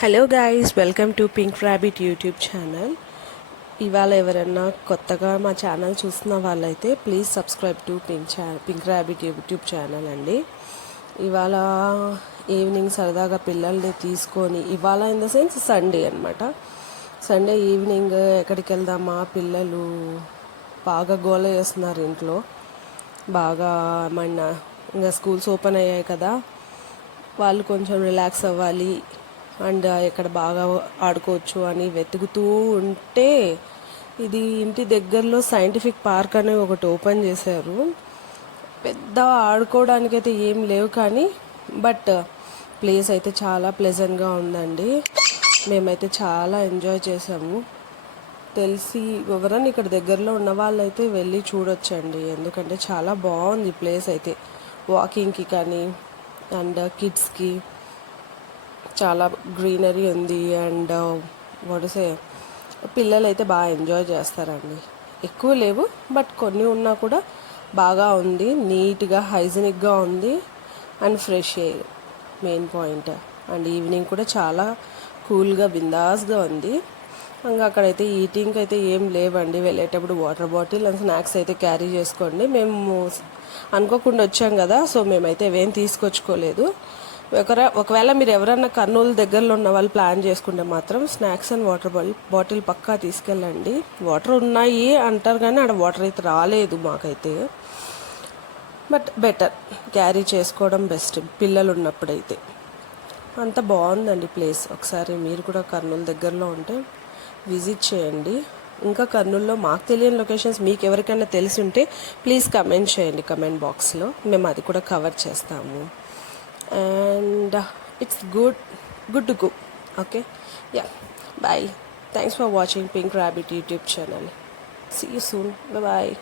Hello guys, welcome to pink rabbit YouTube channel. ఇవాళ ఎవరైనా కొత్తగా మా ఛానల్ చూస్తున్న వాళ్ళైతే please subscribe to pink rabbit YouTube channel అండి. ఇవాళ ఈవినింగ్ సరదాగా పిల్లల్ని తీసుకొని, ఇవాళ ఇన్ ద సెన్స్ సండే అనమాట. సండే ఈవినింగ్ ఎక్కడికి వెళ్దామా, పిల్లలు బాగా గోల చేస్తున్నారు ఇంట్లో. బాగా ఇంకా స్కూల్స్ ఓపెన్ అయ్యాయి కదా, వాళ్ళు కొంచెం రిలాక్స్ అవ్వాలి అండ్ ఎక్కడ బాగా ఆడుకోవచ్చు అని వెతుకుతూ ఉంటే, ఇది ఇంటి దగ్గరలో సైంటిఫిక్ పార్క్ అనే ఒకటి ఓపెన్ చేశారు. పెద్ద ఆడుకోవడానికైతే ఏం లేవు కానీ బట్ ప్లేస్ అయితే చాలా ప్లెజెంట్గా ఉందండి. మేమైతే చాలా ఎంజాయ్ చేసాము. తెలిసి ఎవరైనా ఇక్కడ దగ్గరలో ఉన్న వాళ్ళైతే వెళ్ళి చూడొచ్చండి, ఎందుకంటే చాలా బాగుంది ప్లేస్ అయితే. వాకింగ్కి కానీ అండ్ కిడ్స్కి చాలా గ్రీనరీ ఉంది అండ్ వడిసే పిల్లలు అయితే బాగా ఎంజాయ్ చేస్తారండి. ఎక్కువ లేవు బట్ కొన్ని ఉన్నా కూడా బాగా ఉంది, నీట్గా హైజీనిక్గా ఉంది and fresh air main point. And evening కూడా చాలా కూల్గా బిందాస్గా ఉంది. ఇంకా అక్కడైతే ఈటింగ్కి అయితే ఏం లేవండి. వెళ్ళేటప్పుడు వాటర్ బాటిల్ అండ్ స్నాక్స్ అయితే క్యారీ చేసుకోండి. మేము అనుకోకుండా వచ్చాం కదా, సో మేమైతే ఏం తీసుకొచ్చుకోలేదు. ఒకవేళ మీరు ఎవరన్నా కర్నూలు దగ్గరలో ఉన్న వాళ్ళు ప్లాన్ చేసుకుంటే మాత్రం స్నాక్స్ అండ్ వాటర్ బాటిల్ పక్కా తీసుకెళ్ళండి. వాటర్ ఉన్నాయి అంటారు కానీ ఆడ వాటర్ అయితే రాలేదు మాకైతే. బట్ బెటర్ క్యారీ చేసుకోవడం బెస్ట్ పిల్లలు ఉన్నప్పుడైతే. అంత బాగుందండి ప్లేస్. ఒకసారి మీరు కూడా కర్నూలు దగ్గరలో ఉంటే విజిట్ చేయండి. ఇంకా కర్నూలులో మాకు తెలియని లొకేషన్స్ మీకు ఎవరికైనా తెలిసి ఉంటే ప్లీజ్ కమెంట్ చేయండి కమెంట్ బాక్స్లో, మేము అది కూడా కవర్ చేస్తాము. And it's good to go. Okay, yeah, bye. Thanks for watching Pink Rabbit YouTube channel. See you soon. Bye bye.